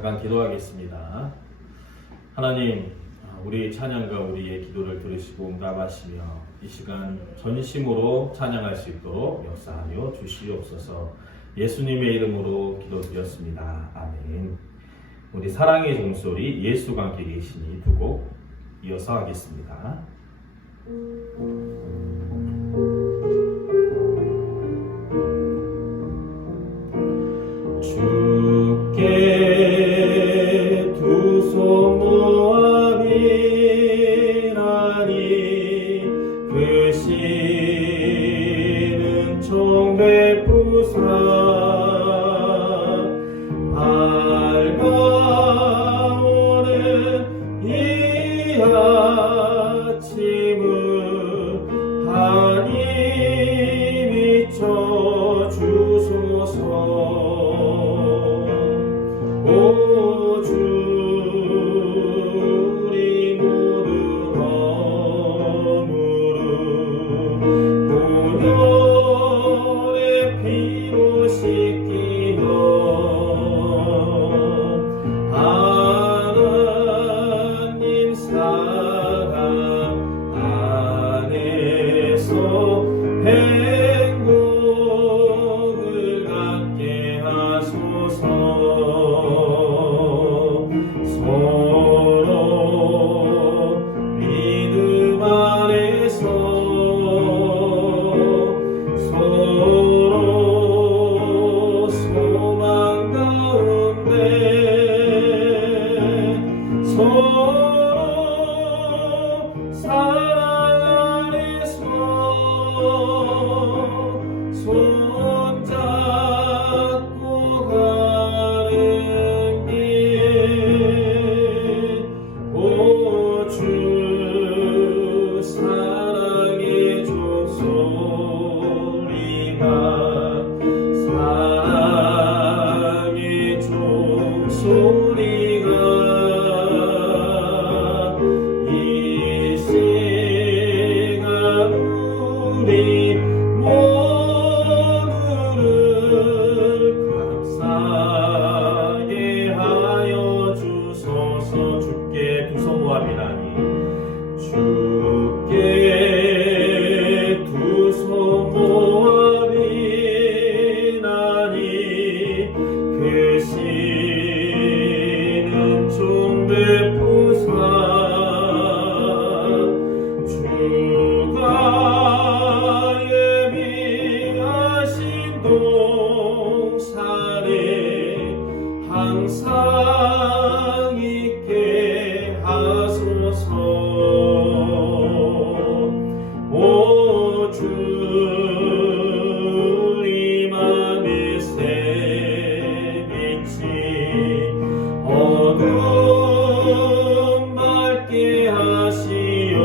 잠깐 기도하겠습니다. 하나님, 우리 찬양과 우리의 기도를 들으시고 응답하시며 이 시간 전심으로 찬양할 수 있도록 역사하여 주시옵소서. 예수님의 이름으로 기도드렸습니다. 아멘. 우리 사랑의 종소리 예수가 함께 계시니 두 곡 이어서 하겠습니다. 주께 두 손 모아 비나니 그 씨는 총 베푸사 밝아오는 이 아침은 하니 비춰 주소서. 오 주 우리 모두 허물은 보혈의 피로 씻기며 하나님 사랑 안에서 행복을 갖게 하소서. 서로 믿음 안에서 서로 소망 가운데 서로 사랑 안에서 손잡고 가는 오 주 사랑의 종소리가 사랑의 종소리가 이 시간 우리 모두를 감사하게 하여 주소서. 주께 두 손 모아 비나니 주께 두 손 모아 비나니 그 씨는 좀 베푸사 주가 예비하신 동산에 항상 있게 하소서. 오 주 우리 맘의 새 빛이 어둠 밝게 하시어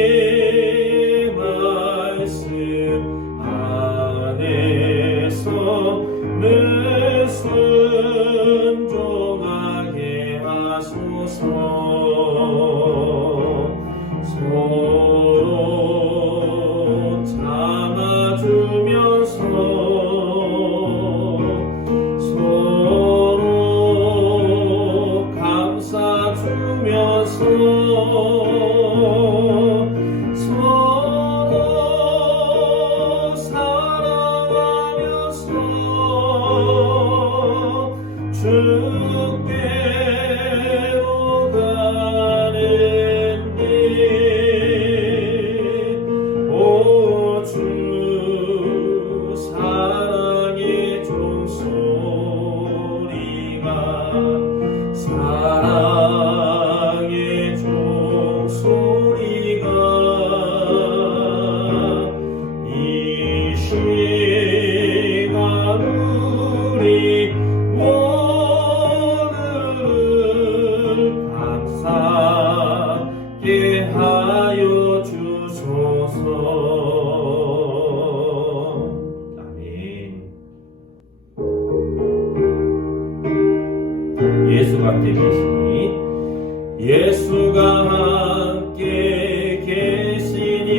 진리의 말씀 안에서 늘 순종하게 하소서. 서로 참아주면서 서로 감싸주면서 서로 사랑하면서 주께로 가는 길 오 주 사랑의 종소리가 사랑의 종소리가 이 시간 우리 모두를 감사하게 하여 주소서. 아멘. 예수가 함께 계시니 예수가 함께 계시니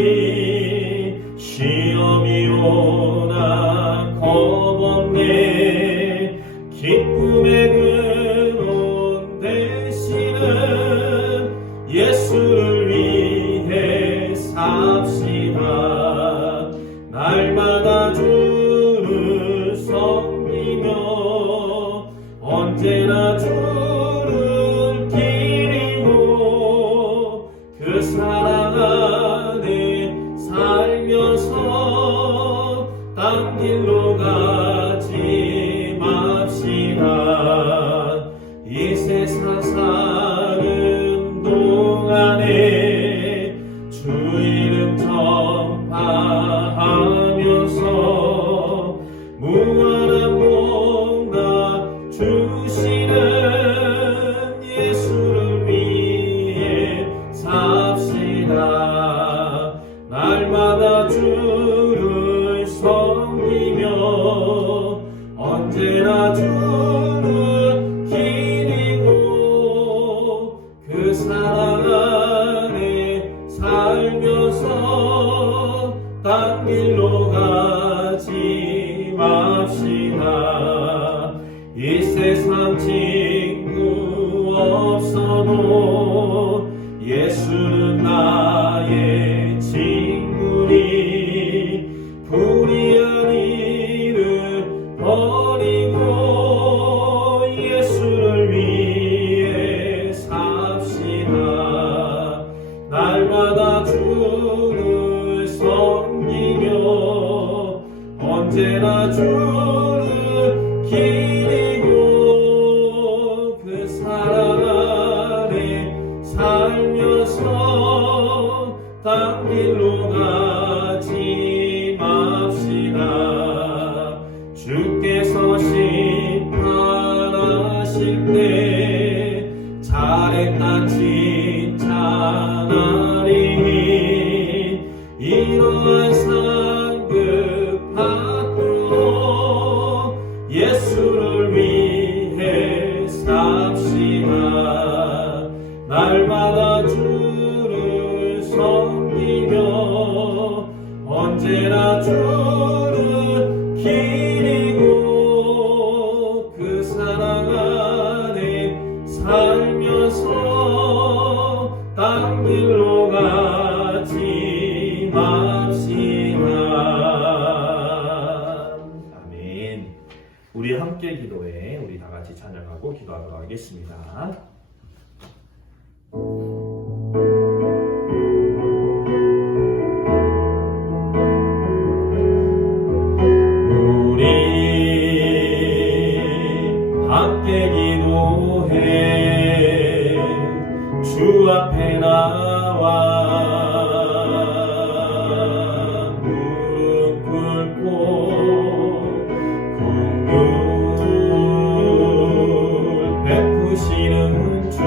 시험이 오나 겁없는 예수를 위해 삽시다. 날마다 주를 섬기며 언제나 주를 기리고 그 사랑 안에 살면서 딴 길로 가지 맙시다. 이 세상 사는 동안에 주 이름 전파하면서 무한한 뭔가 주시는 예수를 위해 삽시다. 날마다 주를 섬기며 언제나 주를 기리고 그 사랑 안에 살면서 딴 길로 가지 맙시다. 이 세상 친구 없어도 예수는 나의 친구니 불의한 일을 버리고 예수를 위해 삽시다. 날마다 주를 섬기며 언제나 주를 기리고 그 사랑 안에 살면서 딴 길로 가지 맙시다. 주께서 심판하실 때 잘했다 칭찬하리니 이러한 상급 받고 예수를 위해 삽시다. 날마다 주를 섬기며 언제나 주를 기리고 그 사랑 안에 살면서 딴 길로 가지 맙시다. 아멘. 우리 함께 기도해 우리 다 같이 찬양하고 기도하도록 하겠습니다. 우리 함께 기도해 주 앞에 나와 무릎 꿇고 긍휼 베푸시는 주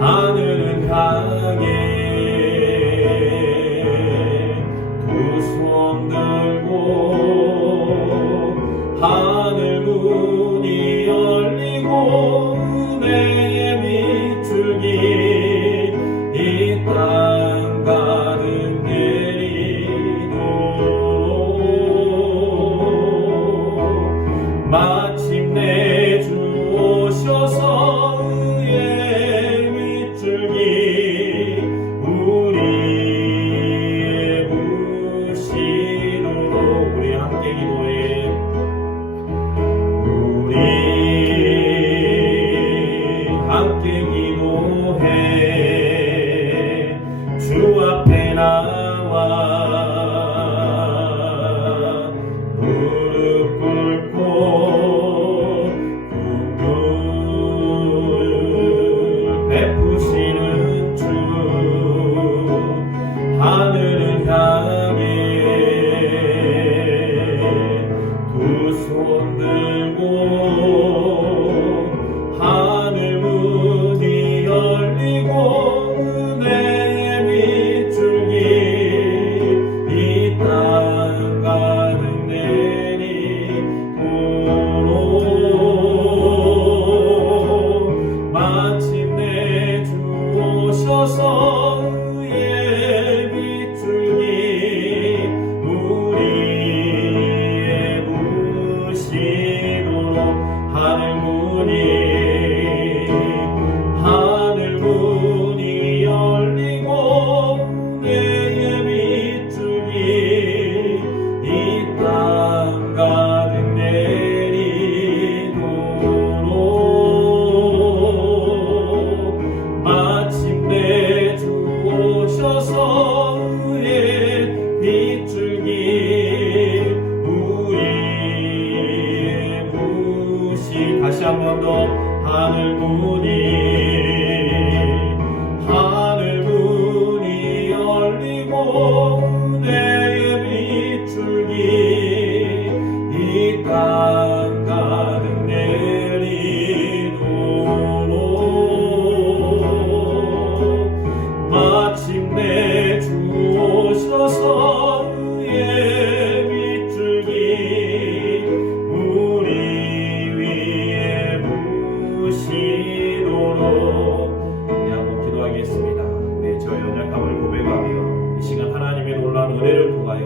하늘을 향해 두 손 들고 하늘 문이 열리고 은혜의 밑줄기 이 땅 가는 길이도 마침내 주 오셔서 의의 밑줄기 우리의 부시도록 우리 함께 기도해 우리 함께 기도해 주 앞에 나와 무릎 꿇고 긍휼 베푸시는 주 하늘을 향해 두 손 들고 하늘 문이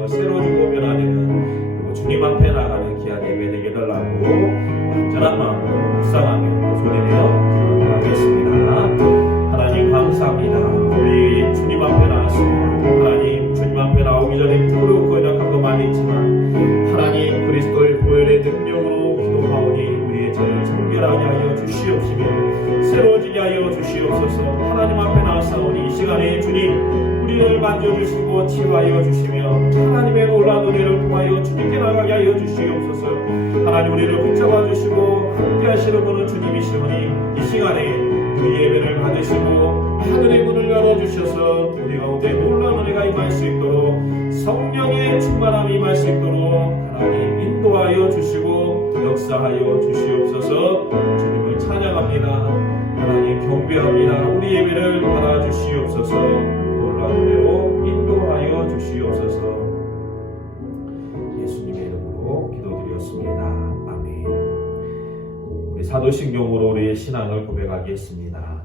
새로 주고 변화되는 그리고 주님 앞에 나가는 귀한 예배 되게 달라고 완전한 마음으로 묵상하며 소리내어 기도하겠습니다. 하나님 감사합니다. 우리 주님 앞에 나왔습니다. 하나님 주님 앞에 나오기 전에 부끄럽고 연약함도 많이 있지만 하나님 그리스도의 보혈의 능력으로 기도하오니 우리의 죄를 정결하게 하여 주시옵시며 새로워지게 하여 주시옵소서. 하나님 앞에 나왔사오니 이 시간에 주님 우리를 만져주시고 치유하여 주시며 하나님의 놀라운 은혜를 통하여 주님께 나가게 하여 주시옵소서. 하나님 우리를 붙잡아 주시고 함께 하시는 분은 주님이시오니 이 시간에 그 예배를 받으시고 하늘의 문을 열어주셔서 우리 가운데 놀라운 은혜가 임할 수 있도록 성령의 충만함이 임할 수 있도록 하나님 인도하여 주시고 역사하여 주시옵소서. 주님을 찬양합니다. 하나님 경배합니다. 우리 예배를 받아주시옵소서. 놀라운 은혜로 인도하여 주시옵소서. 예수님의 이름으로 기도드렸습니다. 아멘. 우리 사도신경으로 우리의 신앙을 고백하겠습니다.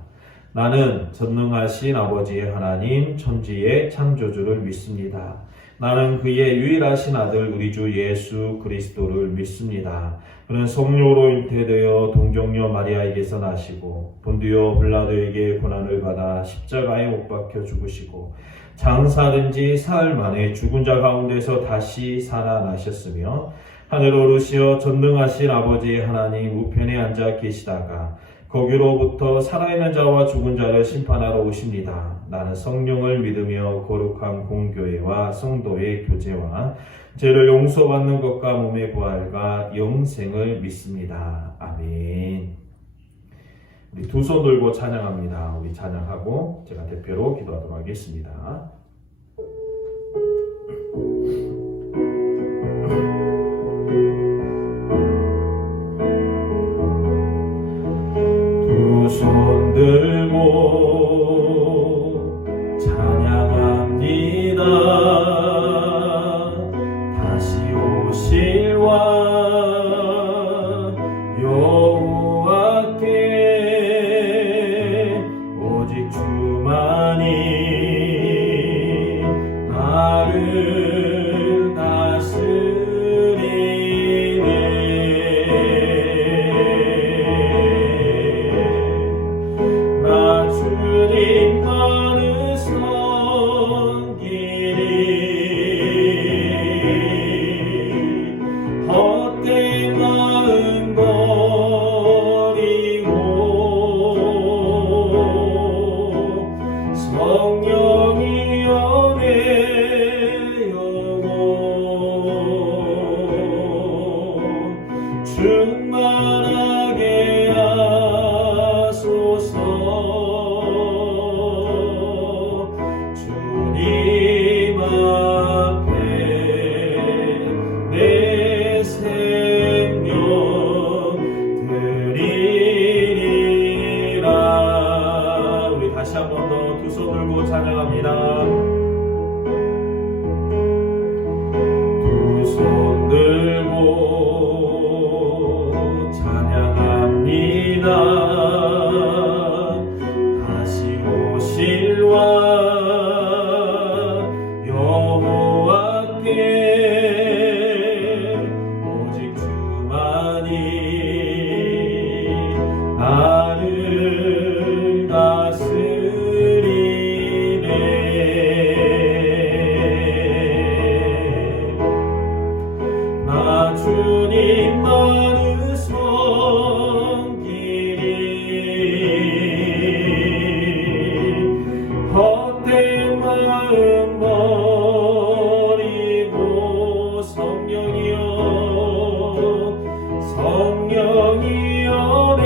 나는 전능하신 아버지의 하나님 천지의 창조주를 믿습니다. 나는 그의 유일하신 아들 우리 주 예수 그리스도를 믿습니다. 그는 성령으로 잉태되어 동정녀 마리아에게서 나시고 본디오 빌라도에게 고난을 받아 십자가에 못 박혀 죽으시고 장사된 지 사흘 만에 죽은 자 가운데서 다시 살아나셨으며 하늘로 오르시어 전능하신 아버지의 하나님 우편에 앉아 계시다가 거기로부터 살아있는 자와 죽은 자를 심판하러 오십니다. 나는 성령을 믿으며 거룩한 공교회와 성도의 교제와 죄를 용서받는 것과 몸의 부활과 영생을 믿습니다. 아멘. 우리 두 손 들고 찬양합니다. 우리 찬양하고 제가 대표로 기도하도록 하겠습니다. 두 손 들고 찬양합니다. 다시 오실 왕 여호와께 오직 주만이 나를 다스리네. 나 주님만을 섬기리. 헛된 마음 버리고 성령이 연애 영혼 충만하게 하소서. 주님 앞에 내 생명 드리리라. 우리 다시 한 번 더 두 손 들고 찬양합니다. 두 손 들고 찬양합니다. 다시 오실 왕 여호와께 오직 주만이 나를 다스리네. 나 주님만을 섬기리. 헛된 마음 버리고 성령이여 내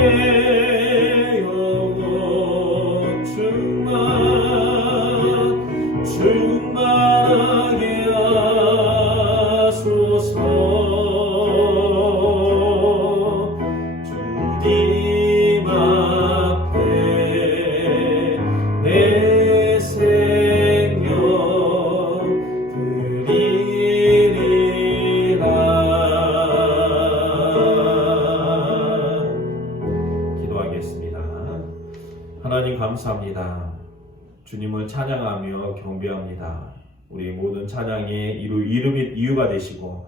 영혼 충만하게 하소서. 주님 앞에 내 생명 드리리라. 기도하겠습니다. 하나님 감사합니다. 주님을 찬양하며 경배합니다. 우리 모든 찬양의 이유가 되시고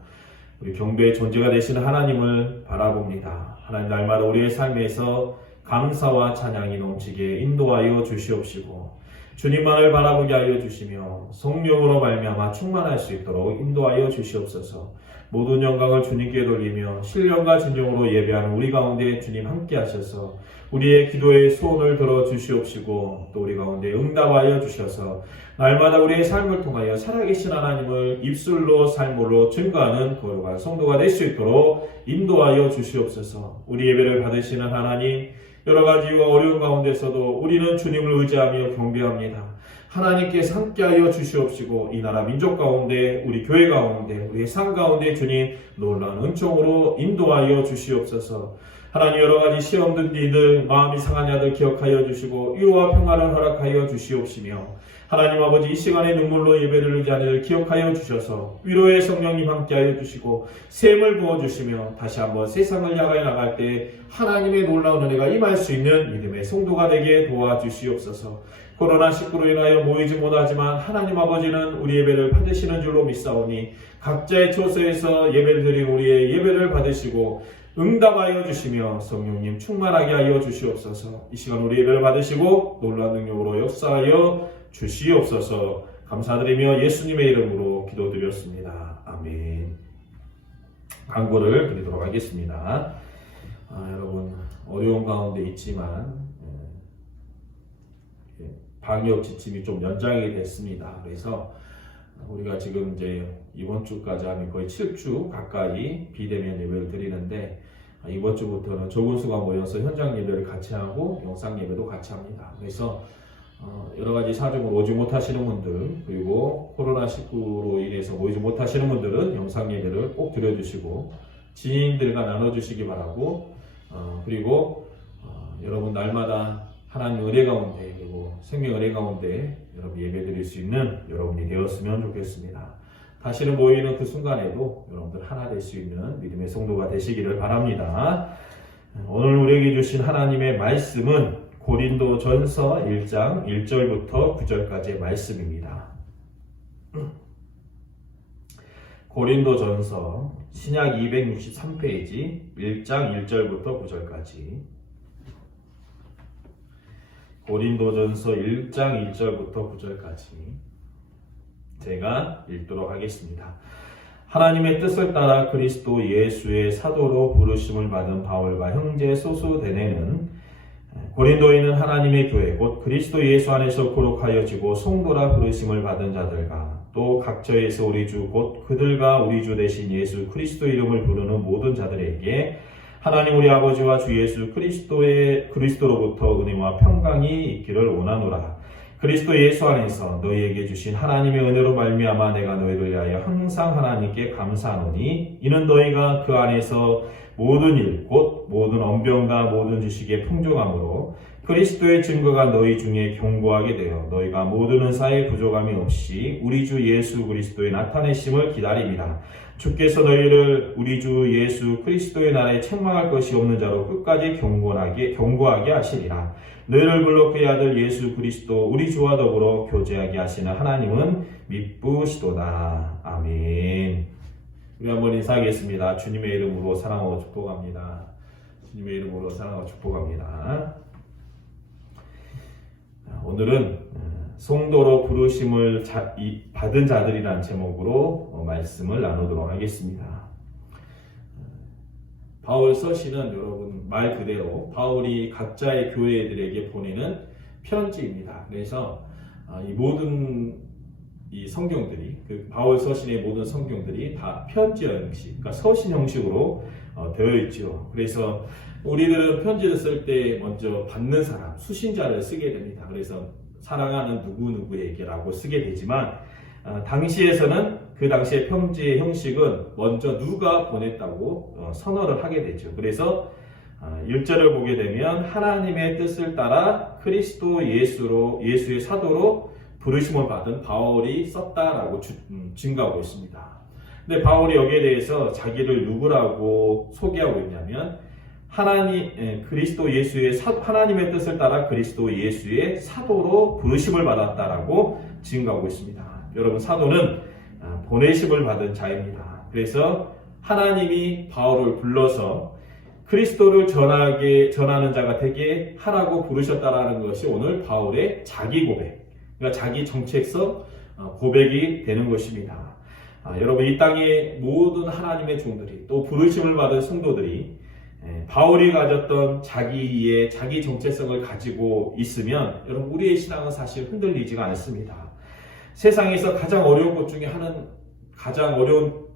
우리 경배의 존재가 되시는 하나님을 바라봅니다. 하나님, 날마다 우리의 삶에서 감사와 찬양이 넘치게 인도하여 주시옵시고 주님만을 바라보게 하여 주시며 성령으로 말미암아 충만할 수 있도록 인도하여 주시옵소서. 모든 영광을 주님께 돌리며 신령과 진정으로 예배하는 우리 가운데 주님 함께 하셔서 우리의 기도의 소원을 들어 주시옵시고 또 우리 가운데 응답하여 주셔서 날마다 우리의 삶을 통하여 살아계신 하나님을 입술로 삶으로 증거하는 거룩한 성도가 될 수 있도록 인도하여 주시옵소서. 우리 예배를 받으시는 하나님, 여러 가지와 어려운 가운데서도 우리는 주님을 의지하며 경배합니다. 하나님께서 함께하여 주시옵시고 이 나라 민족 가운데, 우리 교회 가운데, 우리의 삶 가운데 주님 놀라운 은총으로 인도하여 주시옵소서. 하나님, 여러 가지 시험 든 이들, 마음이 상한 자들 기억하여 주시고 위로와 평화를 허락하여 주시옵시며 하나님 아버지, 이 시간에 눈물로 예배를 의지하는 이들 기억하여 주셔서 위로의 성령님 함께하여 주시고 샘을 부어주시며 다시 한번 세상을 향하여 나갈 때 하나님의 놀라운 은혜가 임할 수 있는 믿음의 성도가 되게 도와주시옵소서. 코로나19로 인하여 모이지 못하지만 하나님 아버지는 우리 예배를 받으시는 줄로 믿사오니 각자의 처소에서 예배를 드린 우리의 예배를 받으시고 응답하여 주시며 성령님 충만하게 하여 주시옵소서. 이 시간 우리 예배를 받으시고 놀라운 능력으로 역사하여 주시옵소서. 감사드리며 예수님의 이름으로 기도드렸습니다. 아멘. 광고를 드리도록 하겠습니다. 여러분, 어려운 가운데 있지만 방역 지침이 좀 연장이 됐습니다. 그래서 우리가 지금 이제 이번 주까지 하면 거의 7주 가까이 비대면 예배를 드리는데 이번 주부터는 적은 수가 모여서 현장 예배를 같이 하고 영상 예배도 같이 합니다. 그래서 여러 가지 사정으로 오지 못하시는 분들, 그리고 코로나19로 인해서 모이지 못하시는 분들은 영상 예배를 꼭 드려주시고 지인들과 나눠주시기 바라고, 그리고 여러분 날마다 하나님 은혜 가운데 그리고 생명 은혜 가운데 여러분 예배 드릴 수 있는 여러분이 되었으면 좋겠습니다. 다시는 모이는 그 순간에도 여러분들 하나 될 수 있는 믿음의 성도가 되시기를 바랍니다. 오늘 우리에게 주신 하나님의 말씀은 고린도전서 1장 1절부터 9절까지의 말씀입니다. 고린도전서 신약 263페이지 1장 1절부터 9절까지. 고린도전서 1장 1절부터 9절까지 제가 읽도록 하겠습니다. 하나님의 뜻을 따라 그리스도 예수의 사도로 부르심을 받은 바울과 형제 소수데네는 고린도에 있는 하나님의 교회 곧 그리스도 예수 안에서 거룩하여지고 성도라 부르심을 받은 자들과 또 각처에서 우리 주 곧 그들과 우리 주 되신 예수 그리스도 이름을 부르는 모든 자들에게 하나님 우리 아버지와 주 예수 그리스도로부터 은혜와 평강이 있기를 원하노라. 그리스도 예수 안에서 너희에게 주신 하나님의 은혜로 말미암아 내가 너희를 위하여 항상 하나님께 감사하노니 이는 너희가 그 안에서 모든 일 곧 모든 언변과 모든 지식에 풍족함으로 그리스도의 증거가 너희 중에 견고하게 되어 너희가 모든 은사에 부족함이 없이 우리 주 예수 그리스도의 나타내심을 기다립니다. 주께서 너희를 우리 주 예수 그리스도의 날에 책망할 것이 없는 자로 끝까지 견고하게 하시리라. 너희를 불러 그의 아들 예수 그리스도 우리 주와 더불어 교제하게 하시는 하나님은 미쁘시도다. 아멘. 우리 한번 인사하겠습니다. 주님의 이름으로 사랑하고 축복합니다. 주님의 이름으로 사랑하고 축복합니다. 오늘은 성도로 부르심을 받은 자들이라는 제목으로 말씀을 나누도록 하겠습니다. 바울 서신은 여러분 말 그대로 바울이 각자의 교회들에게 보내는 편지입니다. 그래서 이 모든 이 성경들이 그 바울 서신의 모든 성경들이 다 편지 형식, 그러니까 서신 형식으로 되어 있죠. 그래서 우리들은 편지를 쓸 때 먼저 받는 사람, 수신자를 쓰게 됩니다. 그래서 사랑하는 누구누구에게라고 쓰게 되지만 당시에서는 그 당시의 편지의 형식은 먼저 누가 보냈다고 선언을 하게 되죠. 그래서 1절을 보게 되면 하나님의 뜻을 따라 그리스도 예수의 사도로 부르심을 받은 바울이 썼다라고 증거하고 있습니다. 근데 바울이 여기에 대해서 자기를 누구라고 소개하고 있냐면 그리스도 예수의 하나님의 뜻을 따라 그리스도 예수의 사도로 부르심을 받았다라고 증거하고 있습니다. 여러분, 사도는 보내심을 받은 자입니다. 그래서 하나님이 바울을 불러서 그리스도를 전하는 자가 되게 하라고 부르셨다라는 것이 오늘 바울의 자기 고백, 그러니까 자기 정체성 고백이 되는 것입니다. 여러분, 이 땅의 모든 하나님의 종들이 또 부르심을 받은 성도들이 바울이 가졌던 자기 정체성을 가지고 있으면 여러분, 우리의 신앙은 사실 흔들리지가 않습니다. 세상에서 가장 어려운 것 중에 가장 어려운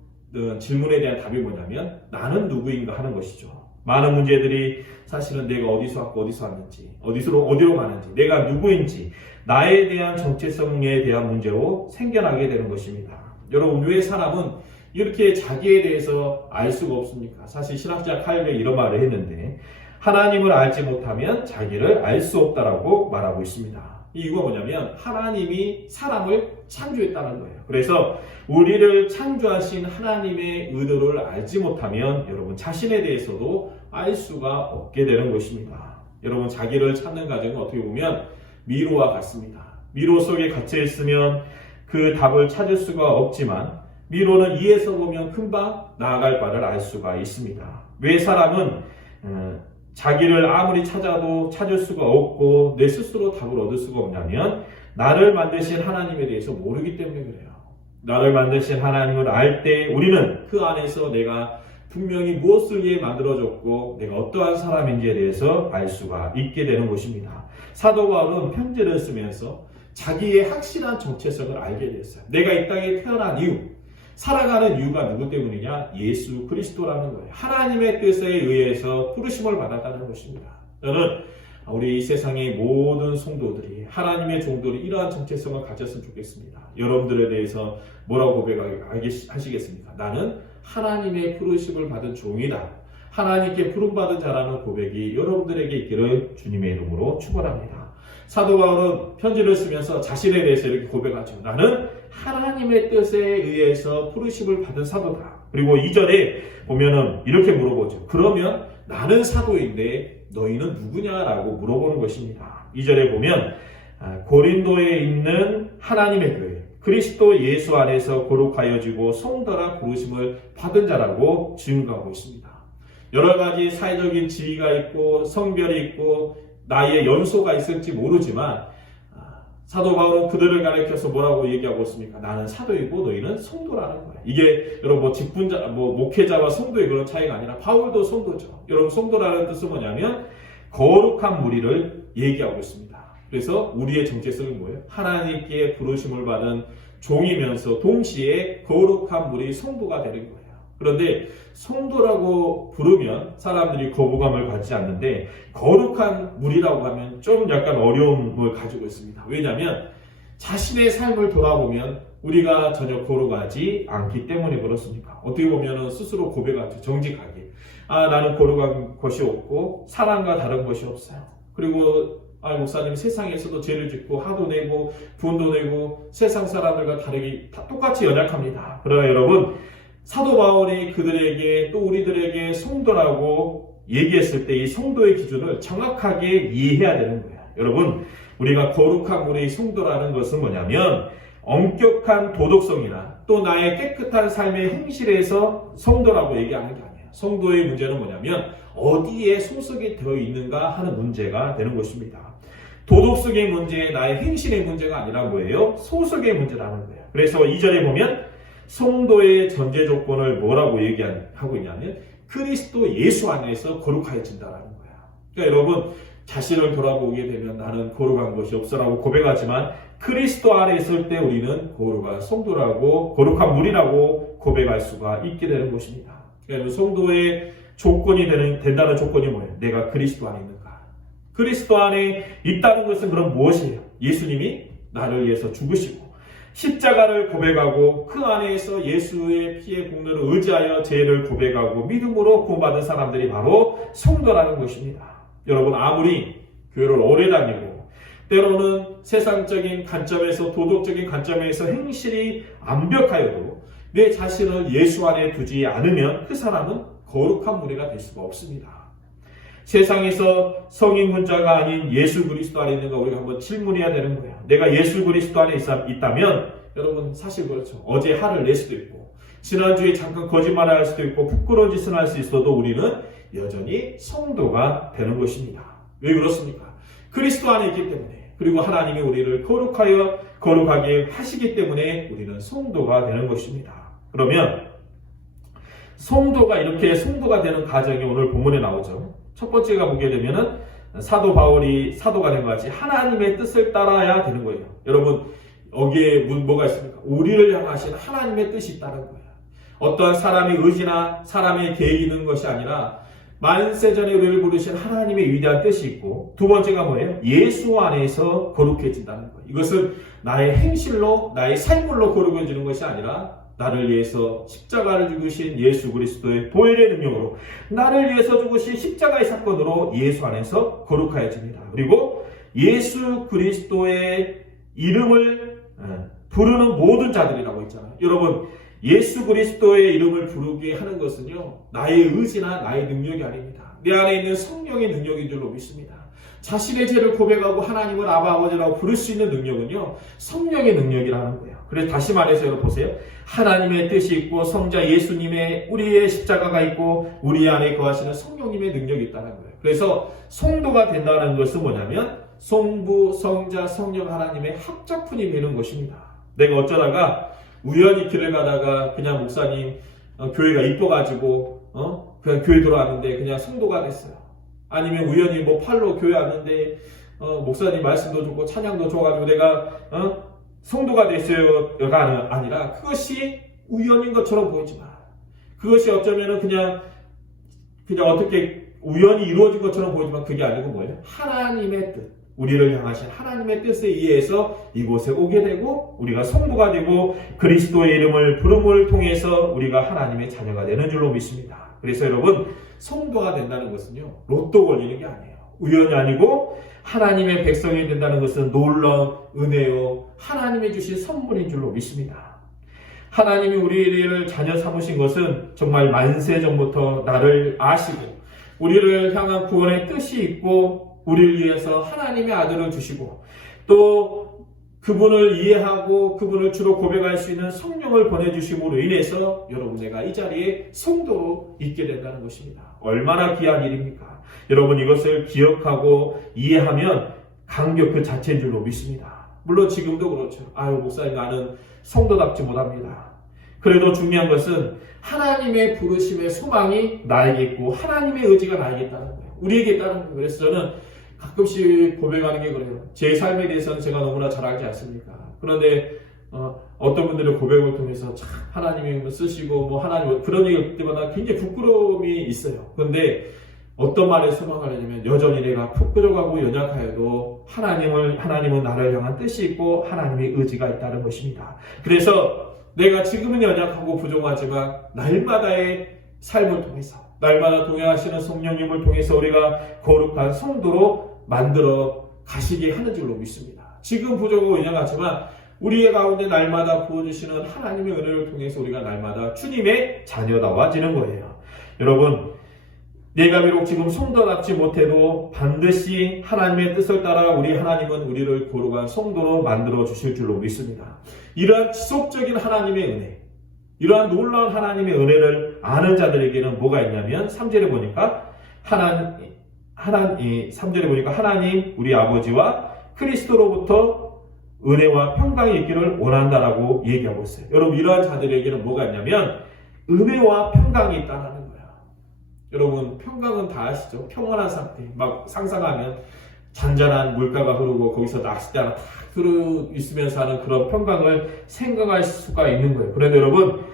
질문에 대한 답이 뭐냐면 나는 누구인가 하는 것이죠. 많은 문제들이 사실은 내가 어디서 왔는지, 어디로 가는지, 내가 누구인지, 나에 대한 정체성에 대한 문제로 생겨나게 되는 것입니다. 여러분, 왜 사람은 이렇게 자기에 대해서 알 수가 없습니까? 사실 신학자 칼뱅이 이런 말을 했는데, 하나님을 알지 못하면 자기를 알 수 없다라고 말하고 있습니다. 이유가 뭐냐면 하나님이 사람을 창조했다는 거예요. 그래서 우리를 창조하신 하나님의 의도를 알지 못하면 여러분, 자신에 대해서도 알 수가 없게 되는 것입니다. 여러분, 자기를 찾는 과정은 어떻게 보면 미로와 같습니다. 미로 속에 갇혀 있으면 그 답을 찾을 수가 없지만 미로는 위에서 보면 금방 나아갈 바를 알 수가 있습니다. 왜 사람은 자기를 아무리 찾아도 찾을 수가 없고 내 스스로 답을 얻을 수가 없냐면 나를 만드신 하나님에 대해서 모르기 때문에 그래요. 나를 만드신 하나님을 알 때 우리는 그 안에서 내가 분명히 무엇을 위해 만들어졌고 내가 어떠한 사람인지에 대해서 알 수가 있게 되는 것입니다. 사도 바울은 편지를 쓰면서 자기의 확실한 정체성을 알게 됐어요. 내가 이 땅에 태어난 이유, 살아가는 이유가 누구 때문이냐? 예수 그리스도라는 거예요. 하나님의 뜻에 의해서 부르심을 받았다는 것입니다. 저는 우리 이 세상의 모든 성도들이, 하나님의 종들이 이러한 정체성을 가졌으면 좋겠습니다. 여러분들에 대해서 뭐라고 고백하시겠습니까? 나는 하나님의 부르심을 받은 종이다. 하나님께 부름받은 자라는 고백이 여러분들에게 있기를 주님의 이름으로 축원합니다. 사도 바울은 편지를 쓰면서 자신에 대해서 이렇게 고백하죠. 나는 하나님의 뜻에 의해서 부르심을 받은 사도다. 그리고 2절에 보면은 이렇게 물어보죠. 그러면 나는 사도인데 너희는 누구냐라고 물어보는 것입니다. 2절에 보면 고린도에 있는 하나님의 교회, 그리스도 예수 안에서 거룩하여지고 성도라 부르심을 받은 자라고 증거하고 있습니다. 여러 가지 사회적인 지위가 있고 성별이 있고 나이의 연소가 있을지 모르지만 사도 바울은 그들을 가리켜서 뭐라고 얘기하고 있습니까? 나는 사도이고 너희는 성도라는 거예요. 이게 여러분 직분자, 목회자와 성도의 그런 차이가 아니라 바울도 성도죠. 여러분, 성도라는 뜻은 뭐냐면 거룩한 무리를 얘기하고 있습니다. 그래서 우리의 정체성이 뭐예요? 하나님께 부르심을 받은 종이면서 동시에 거룩한 무리 성도가 되는 거예요. 그런데 성도라고 부르면 사람들이 거부감을 갖지 않는데 거룩한 무리라고 하면 좀 약간 어려움을 가지고 있습니다. 왜냐하면 자신의 삶을 돌아보면 우리가 전혀 거룩하지 않기 때문에 그렇습니까? 어떻게 보면 스스로 고백하죠. 정직하게. 나는 거룩한 것이 없고 사랑과 다른 것이 없어요. 그리고 목사님, 세상에서도 죄를 짓고 화도 내고 분도 내고 세상 사람들과 다르게 똑같이 연약합니다. 그러나 여러분, 사도 바울이 그들에게 또 우리들에게 성도라고 얘기했을 때 이 성도의 기준을 정확하게 이해해야 되는 거예요. 여러분, 우리가 거룩한 우리의 성도라는 것은 뭐냐면 엄격한 도덕성이나 또 나의 깨끗한 삶의 행실에서 성도라고 얘기하는 게 아니에요. 성도의 문제는 뭐냐면 어디에 소속이 되어 있는가 하는 문제가 되는 것입니다. 도덕성의 문제, 나의 행실의 문제가 아니라 뭐예요? 소속의 문제라는 거예요. 그래서 2절에 보면 성도의 전제 조건을 뭐라고 얘기하고 있냐면 그리스도 예수 안에서 거룩하여진다라는 거야. 그러니까 여러분, 자신을 돌아보게 되면 나는 거룩한 것이 없어라고 고백하지만 그리스도 안에 있을 때 우리는 거룩한 성도라고, 거룩한 무리라고 고백할 수가 있게 되는 것입니다. 그러니까 성도의 조건이 된다는 조건이 뭐예요? 내가 그리스도 안에 있는가? 그리스도 안에 있다는 것은 그럼 무엇이에요? 예수님이 나를 위해서 죽으시고 십자가를 고백하고 그 안에서 예수의 피의 공로를 의지하여 죄를 고백하고 믿음으로 구원받은 사람들이 바로 성도라는 것입니다. 여러분, 아무리 교회를 오래 다니고 때로는 세상적인 관점에서, 도덕적인 관점에서 행실이 완벽하여도 내 자신을 예수 안에 두지 않으면 그 사람은 거룩한 무리가 될 수가 없습니다. 세상에서 성인 군자가 아닌 예수 그리스도 안에 있는가 우리가 한번 질문해야 되는 거예요. 내가 예수 그리스도 안에 있다면 여러분 사실 그렇죠. 어제 화를 낼 수도 있고 지난주에 잠깐 거짓말을 할 수도 있고 부끄러운 짓을 할 수 있어도 우리는 여전히 성도가 되는 것입니다. 왜 그렇습니까? 그리스도 안에 있기 때문에, 그리고 하나님이 우리를 거룩하게 하시기 때문에 우리는 성도가 되는 것입니다. 그러면 성도가 이렇게 성도가 되는 과정이 오늘 본문에 나오죠. 첫 번째가 보게 되면은 사도 바울이 사도가 된 것 같이 하나님의 뜻을 따라야 되는 거예요. 여러분 여기에 뭐가 있습니까? 우리를 향하신 하나님의 뜻이 있다는 거예요. 어떤 사람의 의지나 사람의 계획이 있는 것이 아니라 만세전에 우리를 부르신 하나님의 위대한 뜻이 있고, 두 번째가 뭐예요? 예수 안에서 거룩해진다는 거예요. 이것은 나의 행실로, 나의 삶으로 거룩해지는 것이 아니라 나를 위해서 십자가를 죽으신 예수 그리스도의 보혈의 능력으로, 나를 위해서 죽으신 십자가의 사건으로 예수 안에서 거룩해집니다. 그리고 예수 그리스도의 이름을 부르는 모든 자들이라고 있잖아요. 여러분, 예수 그리스도의 이름을 부르게 하는 것은요, 나의 의지나 나의 능력이 아닙니다. 내 안에 있는 성령의 능력인 줄로 믿습니다. 자신의 죄를 고백하고 하나님을 아바 아버지라고 부를 수 있는 능력은요, 성령의 능력이라는 거예요. 그래서 다시 말해서 여러분 보세요. 하나님의 뜻이 있고 성자 예수님의 우리의 십자가가 있고 우리 안에 거하시는 성령님의 능력이 있다는 거예요. 그래서 성도가 된다는 것은 뭐냐면 성부, 성자, 성령 하나님의 합작품이 되는 것입니다. 내가 어쩌다가 우연히 길을 가다가 그냥 목사님 교회가 이뻐가지고 그냥 교회 들어왔는데 그냥 성도가 됐어요. 아니면 우연히 뭐 팔로 교회 왔는데 목사님 말씀도 좋고 찬양도 좋아가지고 내가 성도가 됐어요가 아니라 그것이 우연인 것처럼 보이지만 그것이 어쩌면은 그냥 어떻게 우연히 이루어진 것처럼 보이지만 그게 아니고 뭐예요? 하나님의 뜻, 우리를 향하신 하나님의 뜻에 의해서 이곳에 오게 되고 우리가 성도가 되고 그리스도의 이름을 부름을 통해서 우리가 하나님의 자녀가 되는 줄로 믿습니다. 그래서 여러분, 성도가 된다는 것은요, 로또 걸리는 게 아니에요. 우연이 아니고 하나님의 백성이 된다는 것은 놀라운 은혜요, 하나님이 주신 선물인 줄로 믿습니다. 하나님이 우리를 자녀 삼으신 것은 정말 만세 전부터 나를 아시고 우리를 향한 구원의 뜻이 있고 우리를 위해서 하나님의 아들을 주시고 또 그분을 이해하고 그분을 주로 고백할 수 있는 성령을 보내주심으로 인해서 여러분, 내가 이 자리에 성도로 있게 된다는 것입니다. 얼마나 귀한 일입니까? 여러분, 이것을 기억하고 이해하면 감격 그 자체인 줄로 믿습니다. 물론 지금도 그렇죠. 아유, 목사님, 나는 성도답지 못합니다. 그래도 중요한 것은 하나님의 부르심의 소망이 나에게 있고 하나님의 의지가 나에게 있다는 거예요. 우리에게 있다는 거예요. 그래서 저는 가끔씩 고백하는 게 그래요. 제 삶에 대해서는 제가 너무나 잘 알지 않습니까? 그런데 어떤 분들의 고백을 통해서 참 하나님이 쓰시고 뭐 하나님 그런 얘기할 때마다 굉장히 부끄러움이 있어요. 그런데 어떤 말에 소망을 하냐면 여전히 내가 부끄러워하고 연약하여도 하나님은 나를 향한 뜻이 있고 하나님의 의지가 있다는 것입니다. 그래서 내가 지금은 연약하고 부족하지만 날마다의 삶을 통해서 날마다 동행하시는 성령님을 통해서 우리가 거룩한 성도로 만들어 가시게 하는 줄로 믿습니다. 지금 부족하고 연약하지만 우리의 가운데 날마다 부어주시는 하나님의 은혜를 통해서 우리가 날마다 주님의 자녀다워지는 거예요. 여러분, 내가 비록 지금 성도답지 못해도 반드시 하나님의 뜻을 따라 우리 하나님은 우리를 거룩한 성도로 만들어 주실 줄로 믿습니다. 이러한 지속적인 하나님의 은혜, 이러한 놀라운 하나님의 은혜를 아는 자들에게는 뭐가 있냐면 3절에 보니까 3절에 보니까 하나님 우리 아버지와 그리스도로부터 은혜와 평강이 있기를 원한다라고 얘기하고 있어요. 여러분, 이러한 자들에게는 뭐가 있냐면 은혜와 평강이 있다는 거예요. 여러분, 평강은 다 아시죠? 평온한 상태. 막 상상하면 잔잔한 물가가 흐르고 거기서 낚싯대가 탁 들어있으면서 하는 그런 평강을 생각할 수가 있는 거예요. 그런데 여러분,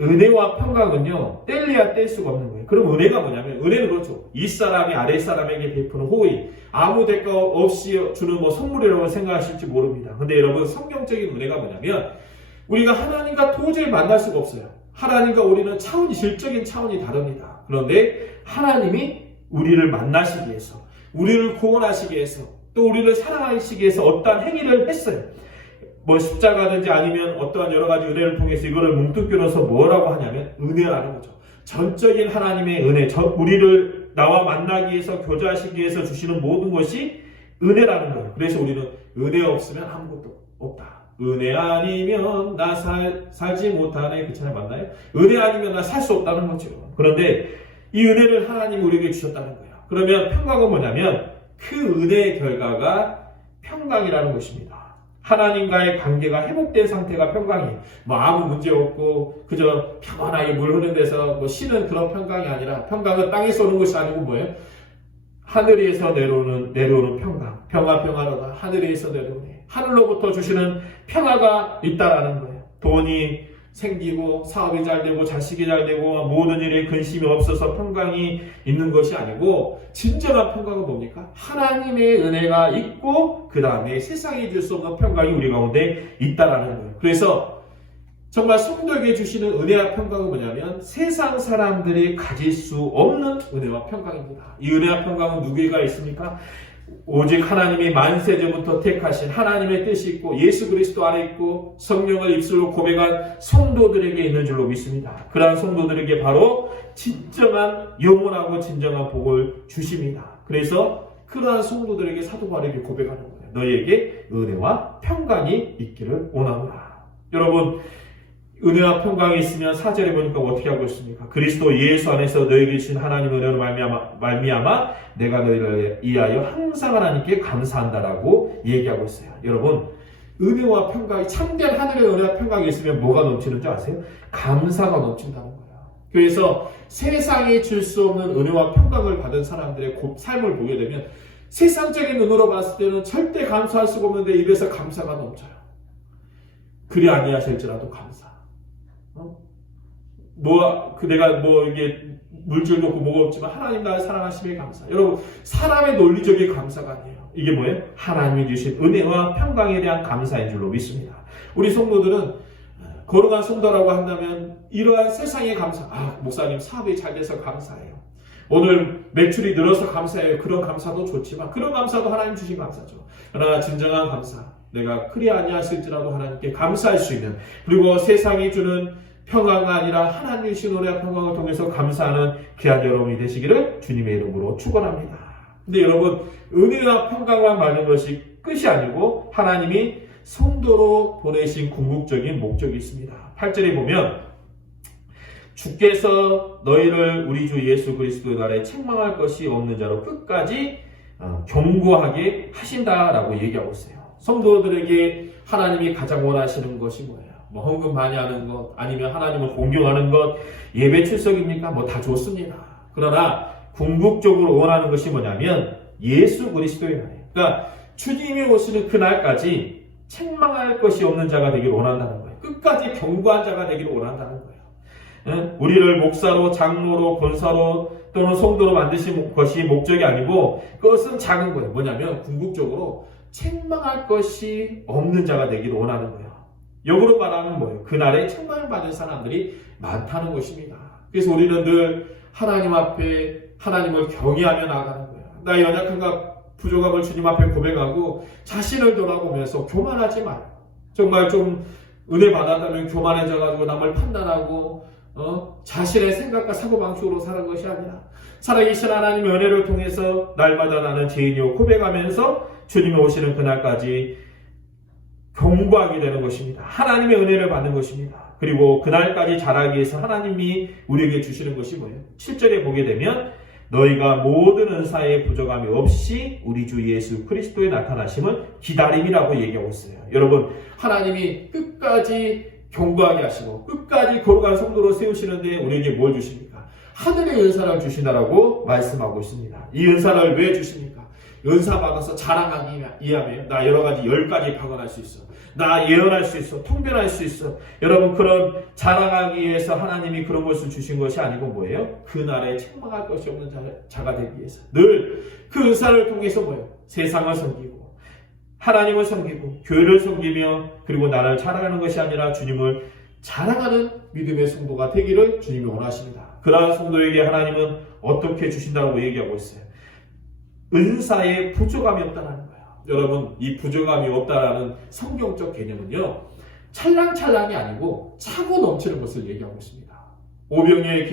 은혜와 평강은요, 뗄래야 뗄 수가 없는 거예요. 그럼 은혜가 뭐냐면, 은혜는 그렇죠. 윗사람이 아랫사람에게 베푸는 호의, 아무 대가 없이 주는 뭐 선물이라고 생각하실지 모릅니다. 근데 여러분, 성경적인 은혜가 뭐냐면, 우리가 하나님과 도저히 만날 수가 없어요. 하나님과 우리는 질적인 차원이 다릅니다. 그런데 하나님이 우리를 만나시기 위해서, 우리를 구원하시기 위해서, 또 우리를 사랑하시기 위해서 어떠한 행위를 했어요. 뭐 십자가든지 아니면 어떠한 여러 가지 은혜를 통해서 이거를 뭉뚱겨서 뭐라고 하냐면 은혜라는 거죠. 전적인 하나님의 은혜, 우리를 나와 만나기 위해서 교제하시기 위해서 주시는 모든 것이 은혜라는 거예요. 그래서 우리는 은혜 없으면 아무것도 없다. 은혜 아니면 나 살지 못하네. 그 찬양 맞나요? 은혜 아니면 나 살 수 없다는 거죠. 그런데 이 은혜를 하나님이 우리에게 주셨다는 거예요. 그러면 평강은 뭐냐면 그 은혜의 결과가 평강이라는 것입니다. 하나님과의 관계가 회복된 상태가 평강이에요. 뭐 아무 문제 없고 그저 평안하게 물 흐르는 데서 뭐 쉬는 그런 평강이 아니라, 평강은 땅에서 오는 것이 아니고 뭐예요? 하늘에서 내려오는 평강. 평화로다. 하늘에서 내려오네. 하늘로부터 주시는 평화가 있다라는 거예요. 돈이 생기고 사업이 잘 되고 자식이 잘 되고 모든 일에 근심이 없어서 평강이 있는 것이 아니고, 진정한 평강은 뭡니까? 하나님의 은혜가 있고 그 다음에 세상이 줄 수 없는 평강이 우리 가운데 있다라는 거예요. 그래서 정말 성도에게 주시는 은혜와 평강은 뭐냐면 세상 사람들이 가질 수 없는 은혜와 평강입니다. 이 은혜와 평강은 누구에게 있습니까? 오직 하나님이 만세전부터 택하신 하나님의 뜻이 있고 예수 그리스도 안에 있고 성령을 입술로 고백한 성도들에게 있는 줄로 믿습니다. 그러한 성도들에게 바로 진정한 영원하고 진정한 복을 주십니다. 그래서 그러한 성도들에게 사도 바울이 고백하는 거예요. 너희에게 은혜와 평강이 있기를 원하노라. 여러분, 은혜와 평강이 있으면 4절에 보니까 어떻게 하고 있습니까? 그리스도 예수 안에서 너희에게 주신 하나님의 은혜로 말미암아 내가 너희를 위하여 항상 하나님께 감사한다라고 얘기하고 있어요. 여러분, 은혜와 평강이, 참된 하늘의 은혜와 평강이 있으면 뭐가 넘치는 줄 아세요? 감사가 넘친다는 거예요. 그래서 세상이 줄 수 없는 은혜와 평강을 받은 사람들의 삶을 보게 되면 세상적인 눈으로 봤을 때는 절대 감사할 수가 없는데 입에서 감사가 넘쳐요. 그리 아니하실지라도 감사. 내가 이게 물질도 없고 뭐가 없지만 하나님 나를 사랑하심에 감사. 여러분, 사람의 논리적인 감사가 아니에요. 이게 뭐예요? 하나님이 주신 은혜와 평강에 대한 감사인 줄로 믿습니다. 우리 성도들은 거룩한 성도라고 한다면 이러한 세상의 감사, 목사님 사업이 잘 돼서 감사해요. 오늘 매출이 늘어서 감사해요. 그런 감사도 좋지만 그런 감사도 하나님 주신 감사죠. 그러나 진정한 감사, 내가 그리 아니하실지라도 하나님께 감사할 수 있는, 그리고 세상이 주는 평화가 아니라 하나님의 은혜와 평강을 통해서 감사하는 귀한 여러분이 되시기를 주님의 이름으로 축원합니다. 근데 여러분, 은혜와 평강만 받는 것이 끝이 아니고 하나님이 성도로 보내신 궁극적인 목적이 있습니다. 8절에 보면 주께서 너희를 우리 주 예수 그리스도의 나라에 책망할 것이 없는 자로 끝까지 경고하게 하신다라고 얘기하고 있어요. 성도들에게 하나님이 가장 원하시는 것이 뭐예요? 헌금 많이 하는 것, 아니면 하나님을 공경하는 것, 예배 출석입니까? 다 좋습니다. 그러나 궁극적으로 원하는 것이 뭐냐면 예수 그리스도의 날이에요. 그러니까 주님이 오시는 그날까지 책망할 것이 없는 자가 되기를 원한다는 거예요. 끝까지 경고한 자가 되기를 원한다는 거예요. 우리를 목사로, 장로로, 권사로 또는 성도로 만드신 것이 목적이 아니고 그것은 작은 거예요. 뭐냐면 궁극적으로 책망할 것이 없는 자가 되기를 원하는 거예요. 역으로 말하면 뭐예요? 그날에 책망을 받은 사람들이 많다는 것입니다. 그래서 우리는 늘 하나님 앞에 하나님을 경외하며 나아가는 거예요. 나의 연약함과 부족함을 주님 앞에 고백하고 자신을 돌아보면서 교만하지 말고, 정말 좀 은혜 받았다면 교만해져가지고 남을 판단하고 자신의 생각과 사고방식으로 사는 것이 아니라 살아계신 하나님의 은혜를 통해서 날마다 나는 죄인이요 고백하면서 주님이 오시는 그날까지 경고하게 되는 것입니다. 하나님의 은혜를 받는 것입니다. 그리고 그날까지 자라기 위해서 하나님이 우리에게 주시는 것이 뭐예요? 7절에 보게 되면 너희가 모든 은사에 부족함이 없이 우리 주 예수 그리스도의 나타나심을 기다림이라고 얘기하고 있어요. 여러분, 하나님이 끝까지 경고하게 하시고 끝까지 거룩한 성도로 세우시는데 우리에게 뭘 주십니까? 하늘의 은사를 주신다라고 말씀하고 있습니다. 이 은사를 왜 주십니까? 은사 받아서 자랑하기 위함이에요. 나 여러 가지 10가지 방언할 수 있어. 나 예언할 수 있어. 통변할 수 있어. 여러분, 그런 자랑하기 위해서 하나님이 그런 것을 주신 것이 아니고 뭐예요? 그날에 책망할 것이 없는 자가 되기 위해서 늘 그 은사를 통해서 뭐예요? 세상을 섬기고 하나님을 섬기고 교회를 섬기며 그리고 나를 자랑하는 것이 아니라 주님을 자랑하는 믿음의 성도가 되기를 주님이 원하십니다. 그러한 성도에게 하나님은 어떻게 주신다고 얘기하고 있어요? 은사에 부족함이 없다는 거예요. 여러분, 이 부족함이 없다라는 성경적 개념은요, 찰랑찰랑이 아니고 차고 넘치는 것을 얘기하고 있습니다. 오병이의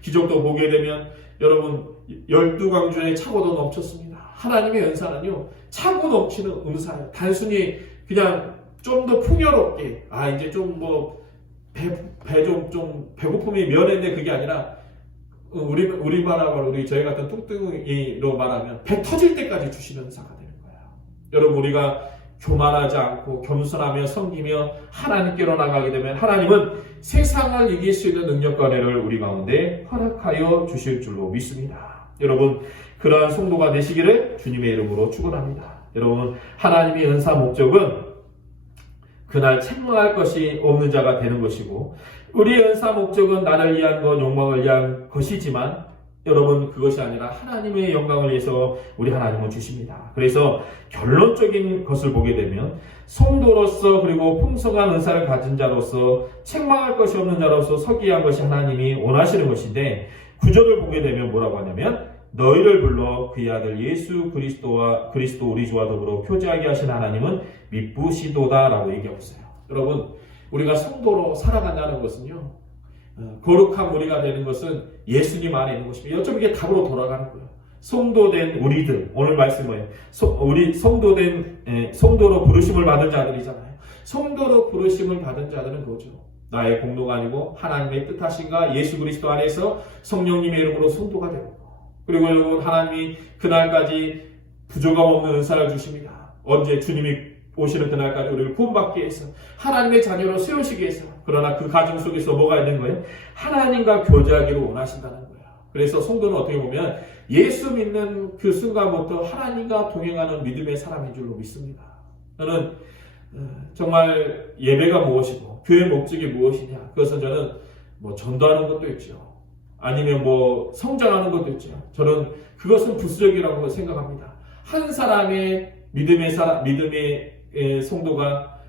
기적도 보게 되면 여러분 12광주에 차고도 넘쳤습니다. 하나님의 은사는요, 차고 넘치는 은사예요. 단순히 그냥 좀 더 풍요롭게, 이제 좀 배고픔이 면했는데 그게 아니라, 우리 말하고 저희 같은 뚱뚱이로 말하면 배 터질 때까지 주시는 은사가 되는 거예요. 여러분, 우리가 교만하지 않고 겸손하며 섬기며 하나님께로 나가게 되면 하나님은 세상을 이길 수 있는 능력과 은혜를 우리 가운데 허락하여 주실 줄로 믿습니다. 여러분, 그러한 성도가 되시기를 주님의 이름으로 축원합니다. 여러분, 하나님의 은사 목적은 그날 책망할 것이 없는 자가 되는 것이고, 우리의 은사 목적은 나를 위한 것, 욕망을 위한 것이지만 여러분, 그것이 아니라 하나님의 영광을 위해서 우리 하나님은 주십니다. 그래서 결론적인 것을 보게 되면 성도로서 그리고 풍성한 은사를 가진 자로서 책망할 것이 없는 자로서 서기 한 것이 하나님이 원하시는 것인데, 구절을 보게 되면 뭐라고 하냐면 너희를 불러 그의 아들 예수 그리스도 우리 주와 더불어 교제하게 하신 하나님은 미쁘시도다 라고 얘기하고 있어요. 여러분, 우리가 성도로 살아간다는 것은요, 거룩한 우리가 되는 것은 예수님 안에 있는 것입니다. 어쩌면 이게 답으로 돌아가는 거예요. 성도된 우리들, 오늘 말씀 뭐예요? 우리 성도로 부르심을 받은 자들이잖아요. 성도로 부르심을 받은 자들은 그거죠. 나의 공로가 아니고 하나님의 뜻하신가 예수 그리스도 안에서 성령님의 이름으로 성도가 되고, 그리고 여러분, 하나님이 그날까지 부족함 없는 은사를 주십니다. 언제? 주님이 오시는 그날까지 우리를 구원받기 위해서, 하나님의 자녀로 세우시기 위해서. 그러나 그 가정 속에서 뭐가 있는 거예요? 하나님과 교제하기를 원하신다는 거예요. 그래서 성도는 어떻게 보면 예수 믿는 그 순간부터 하나님과 동행하는 믿음의 사람인 줄로 믿습니다. 저는 정말 예배가 무엇이고 교회 목적이 무엇이냐, 그것은 저는 전도하는 것도 있죠. 아니면 성장하는 것도 있죠. 저는 그것은 부수적이라고 생각합니다. 한 사람의 믿음의 성도가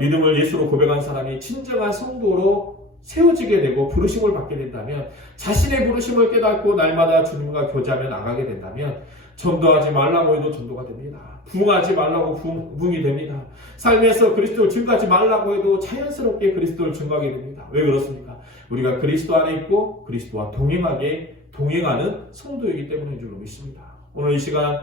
믿음을 예수로 고백한 사람이 진정한 성도로 세워지게 되고 부르심을 받게 된다면, 자신의 부르심을 깨닫고 날마다 주님과 교제하며 나가게 된다면 전도하지 말라고 해도 전도가 됩니다. 부흥하지 말라고 부흥이 됩니다. 삶에서 그리스도를 증거하지 말라고 해도 자연스럽게 그리스도를 증거하게 됩니다. 왜 그렇습니까? 우리가 그리스도 안에 있고 그리스도와 동행하는 성도이기 때문인 줄로 믿습니다. 오늘 이 시간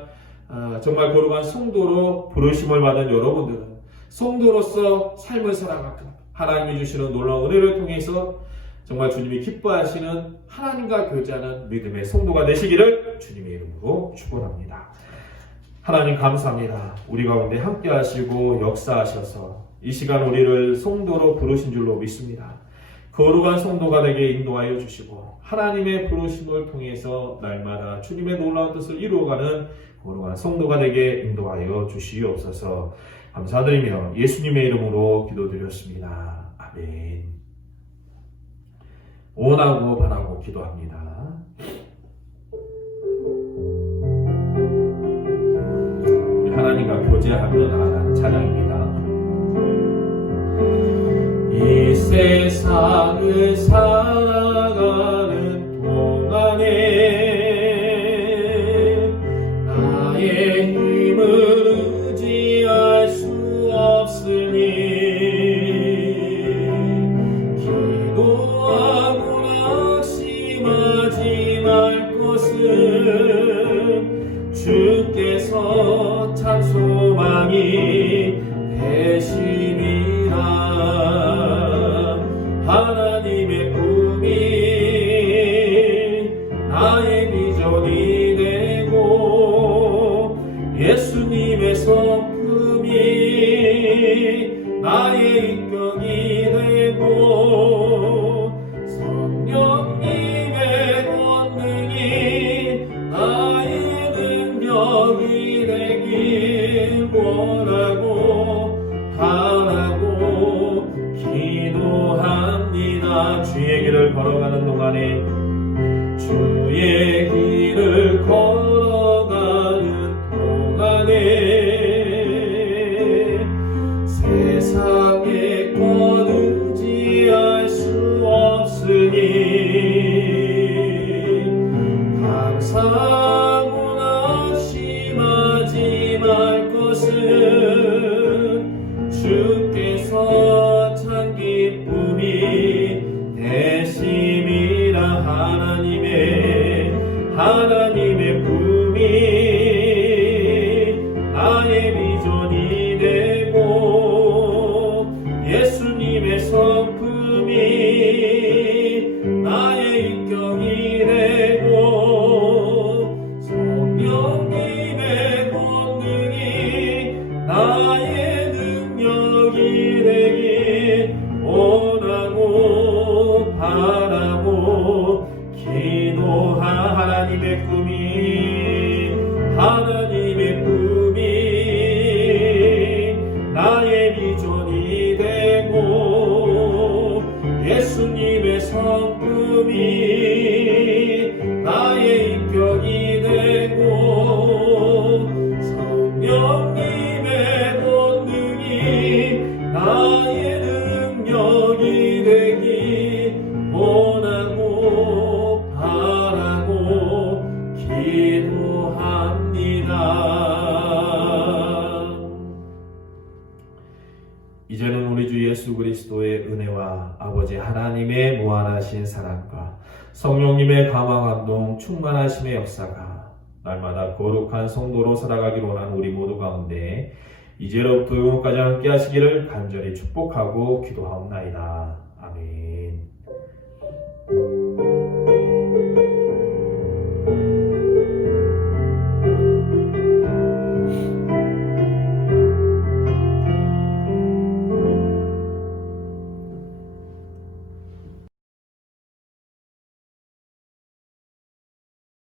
정말 거룩한 성도로 부르심을 받은 여러분들은 성도로서 삶을 살아가고 하나님이 주시는 놀라운 은혜를 통해서 정말 주님이 기뻐하시는 하나님과 교제하는 믿음의 성도가 되시기를 주님의 이름으로 축원합니다. 하나님 감사합니다. 우리 가운데 함께 하시고 역사하셔서 이 시간 우리를 성도로 부르신 줄로 믿습니다. 거룩한 성도가 되게 인도하여 주시고 하나님의 부르심을 통해서 날마다 주님의 놀라운 뜻을 이루어가는 거룩한 성도가 되게 인도하여 주시옵소서. 감사드리며 예수님의 이름으로 기도드렸습니다. 아멘. 원하고 바라고 기도합니다. 하나님과 교제하며 나아가는 찬양입니다. 이 세상을 살아가는 동안에 나의 힘을 의지할 수 없으니 기도하고 낙심하지 말 것은 주께서 참 소망이 되심이라. 하나님의 꿈이 나의 비전이 되고 예수님의 성품이 나의 인격이 되고 성령님의 권능이 나의 능력이 되길 원하고 바라고 기도합니다. 주의 길을 걸어가는 동안에 주의 길을 걸어가는 동안에 세상의 것 의지할 수 없으니 감사하고 낙심하지 말 것은 주께서 참 기쁨이 되심이라. 하나님의 꿈이 나의 비전이 되고 예수 그리스도의 은혜와 아버지 하나님의 무한하신 사랑과 성령님의 감화감동 충만하심의 역사가 날마다 거룩한 성도로 살아가기로 원하는 우리 모두 가운데 이제로부터 영원까지 함께 하시기를 간절히 축복하고 기도하옵나이다. 아멘.